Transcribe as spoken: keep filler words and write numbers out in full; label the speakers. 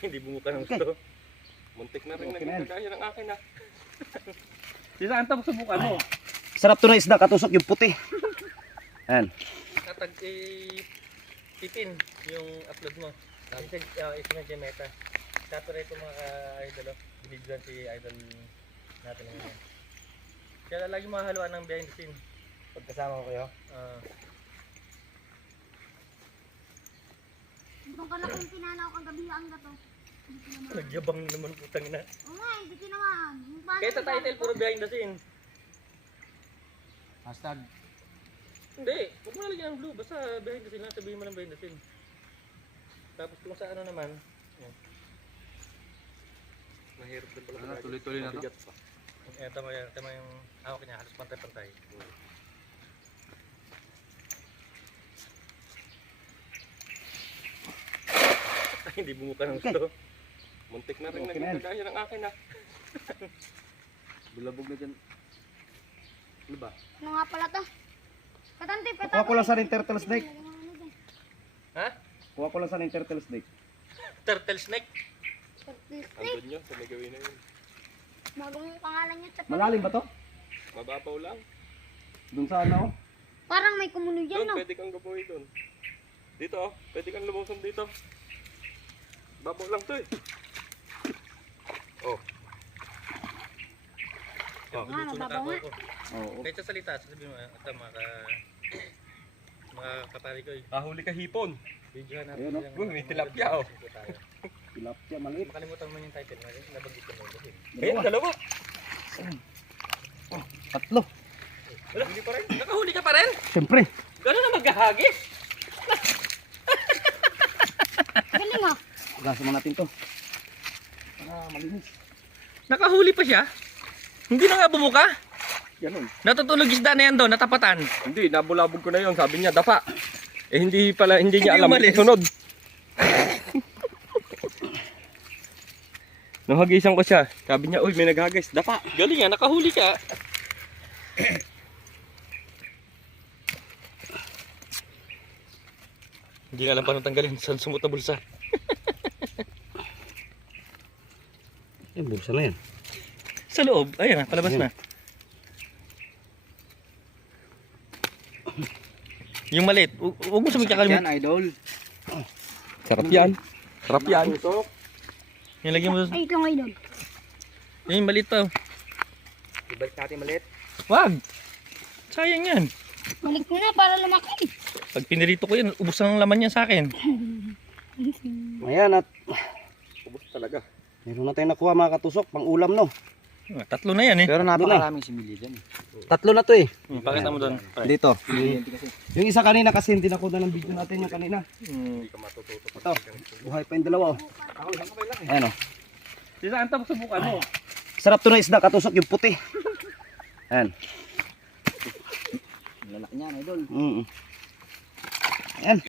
Speaker 1: Hindi bumuka ng gusto. Muntik na rin
Speaker 2: Okay,
Speaker 1: naging
Speaker 2: man.
Speaker 1: kagaya ng akin ha. Sisa, ang tapos subukan mo.
Speaker 2: Sarap to na isda, katusok yung puti. Ayan.
Speaker 1: Katag i-pipin yung upload mo. Kasi uh, ito na dyan meta. Copyright po mga ka-idol. Oh. Binigyan si idol natin ngayon. Kaya lagi mahaluan ng behind the scene.
Speaker 2: Pagkasama ko kayo.
Speaker 1: Uh,
Speaker 3: Itong kalaki yung pinanaw kagabi ang gato. Hindi tinamaan.
Speaker 1: Nagyabang naman putang ina.
Speaker 3: Oo nga, hindi tinamaan. Yung paano
Speaker 1: Kaya sa
Speaker 3: yung
Speaker 1: title
Speaker 3: gamit
Speaker 1: puro
Speaker 3: ko?
Speaker 1: behind the scene.
Speaker 2: Hashtag.
Speaker 1: Hindi, huwag mo nalagyan ng blue. Basta behind the scene lang, sabihin mo lang behind the scene. Tapos kung sa ano naman, yan. Mahirap din pala.
Speaker 2: Ah, tuloy-tuloy na to.
Speaker 1: Mabigat pa. Eh, tama, tama yung hawak niya, halos pantay-pantay. Ay, hindi bumuka ng gusto. Muntik na rin
Speaker 2: Okay,
Speaker 1: naging
Speaker 2: man.
Speaker 1: kagaya ng akin ha.
Speaker 2: Bulabog na dyan. Ano ba?
Speaker 3: Ano nga pala to? Katantip, katantip.
Speaker 2: Kuha ko lang sa rin turtle snake.
Speaker 1: Ha?
Speaker 2: Kuha ko lang sa rin turtle snake.
Speaker 1: Turtle snake?
Speaker 3: Turtle snake.
Speaker 1: Andun nyo, sa may gawin na yun.
Speaker 3: Bagong pangalan niya. Tsaka.
Speaker 2: Malalim ba to?
Speaker 1: Mababaw lang.
Speaker 2: Doon sa ano?
Speaker 3: Parang may kumuno dyan,
Speaker 1: Doon,
Speaker 3: no?
Speaker 1: pwede kang gabuhay doon. Dito oh, pwede kang lumusong dito. Babaw lang to eh. Oh. Oh,
Speaker 3: Ah,
Speaker 1: lulusong na
Speaker 3: mababaw
Speaker 1: kabaw
Speaker 3: nga.
Speaker 1: ko.
Speaker 2: Oo.
Speaker 1: Kahit sa salita, sasabihin mo, ito mga ka... mga kapari ko eh. Kahuli ka hipon. Video natin.
Speaker 2: Ayun, oh.
Speaker 1: yung-
Speaker 2: Uy,
Speaker 1: may
Speaker 2: may
Speaker 1: tilapia oh.
Speaker 2: Tilapia maliit.
Speaker 1: Makalimutan mo yung title, nabanggit ko mo yun.
Speaker 2: Dalawa.
Speaker 1: Ayun, dalawa.
Speaker 2: Tatlo.
Speaker 1: Wala, hindi pa rin. Nakahuli ka pa rin?
Speaker 2: Siyempre.
Speaker 1: Gano'n na maghahagis?
Speaker 3: Galing, ha?
Speaker 2: Gasa mo natin to. Ah, malinis.
Speaker 1: Nakahuli pa siya? Hindi na nga bumuka?
Speaker 2: Ganun.
Speaker 1: Natutulog isda na yan doon, natapatan.
Speaker 4: Hindi, nabulabog ko na yun. Sabi niya, dapa. Eh, hindi pala, hindi niya
Speaker 1: Hindi
Speaker 4: alam.
Speaker 1: umalis.
Speaker 4: Sunod. Nung hagisan ko siya, sabi niya, uy, may naghagis. Dapa.
Speaker 1: Galing nga, nakahuli ka. Hindi nga alam paano tanggalin, saan sumut na bulsa.
Speaker 2: Eh, bulsa na yan.
Speaker 1: Sa loob, ayan na, palabas na. Yung maliit, hu- huwag mo sabihin kakalimutan.
Speaker 2: Yan, idol.
Speaker 4: Sarap yan. Sarap yan.
Speaker 1: Yung lagyan mo,
Speaker 3: Ay, ito nga, idol.
Speaker 1: yung maliit pa.
Speaker 2: Ibalik natin maliit.
Speaker 1: Wag! Sayang yan.
Speaker 3: Balik mo na para lumaki.
Speaker 1: Pag pinirito ko yan, ubos ang laman niya sa akin.
Speaker 2: Ayan at
Speaker 4: Ubus talaga.
Speaker 2: meron na tayong nakuha mga katusok. Pang ulam no.
Speaker 1: Ah, Tatlo na yan eh.
Speaker 2: Pero napakaraming simili dyan. Tatlo na to eh.
Speaker 1: Hmm, pakita mo doon.
Speaker 2: Dito. Yung isa kanina kasi hindi nakuha ng video natin yung kanina.
Speaker 1: Hmm.
Speaker 2: Ito. Buhay pa yung dalawa oh. Ayan oh.
Speaker 1: Sisa, ang tapos subukan mo.
Speaker 2: Sarap to na isda, katusok yung puti. Ayan. Lalaki niyan, idol. Mm. Ayan.